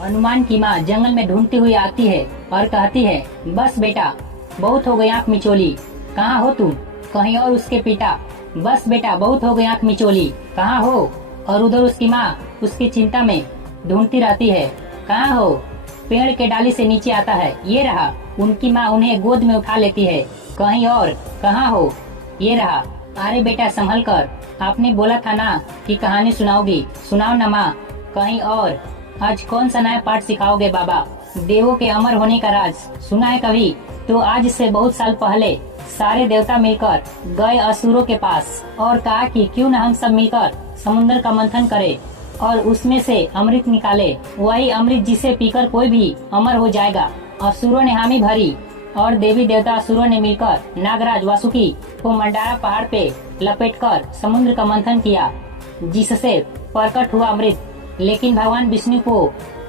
हनुमान की माँ जंगल में ढूंढती हुई आती है और कहती है, बस बेटा बहुत हो गई आँख मिचोली, कहाँ हो तुम? कहीं और उसके पिता, बस बेटा बहुत हो गई आँख मिचोली, कहाँ हो? और उधर उसकी माँ उसकी चिंता में ढूंढती रहती है, कहाँ हो? पेड़ के डाली से नीचे आता है, ये रहा। उनकी माँ उन्हें गोद में उठा लेती है, कहीं और, कहाँ हो? ये रहा। अरे बेटा संभल कर, आपने बोला था ना कि कहानी सुनाओगी, सुनाओ ना माँ, कहीं और। आज कौन सा नया पाठ सिखाओगे बाबा? देवों के अमर होने का राज सुना है कभी? तो आज से बहुत साल पहले सारे देवता मिलकर गए असुरों के पास और कहा कि क्यों न हम सब मिलकर समुद्र का मंथन करें और उसमें से अमृत निकाले, वही अमृत जिसे पीकर कोई भी अमर हो जाएगा। असुरों ने हामी भरी और देवी देवता असुरों ने मिलकर नागराज वासुकी को मंडारा पहाड़ पे लपेटकर समुद्र का मंथन किया, जिससे प्रकट हुआ अमृत। लेकिन भगवान विष्णु को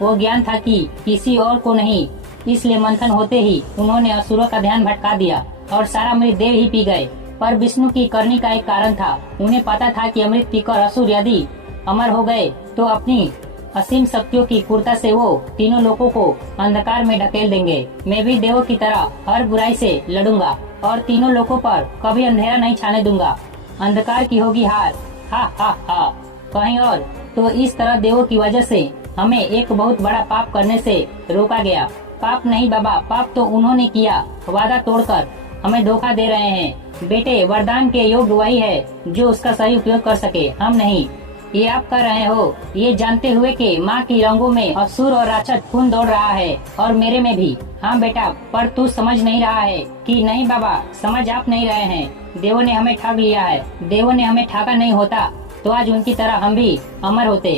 वो ज्ञान था कि किसी और को नहीं, इसलिए मंथन होते ही उन्होंने असुरों का ध्यान भटका दिया और सारा अमृत देव ही पी गए। पर विष्णु की करनी का एक कारण था, उन्हें पता था कि अमृत पीकर असुर यदि अमर हो गए तो अपनी असीम शक्तियों की पूर्णता से वो तीनों लोगों को अंधकार में ढकेल देंगे। मैं भी देवों की तरह हर बुराई से लड़ूंगा और तीनों लोगों पर कभी अंधेरा नहीं छाने दूंगा। अंधकार की होगी हार, हा हा हा। कहीं और तो इस तरह देवों की वजह से हमें एक बहुत बड़ा पाप करने से रोका गया। पाप नहीं बाबा, पाप तो उन्होंने किया, वादा तोड़कर हमें धोखा दे रहे हैं। बेटे वरदान के योग्य वही है जो उसका सही उपयोग कर सके, हम नहीं। ये आप कर रहे हो ये जानते हुए कि माँ की रंगों में असुर और राक्षस खून दौड़ रहा है और मेरे में भी। हाँ बेटा, पर तू समझ नहीं रहा है कि नहीं बाबा, समझ आप नहीं रहे हैं। देवों ने हमें ठग लिया है, देवों ने हमें ठगा नहीं होता तो आज उनकी तरह हम भी अमर होते।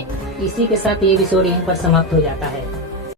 इसी के साथ ये एपिसोड यहीं पर समाप्त हो जाता है।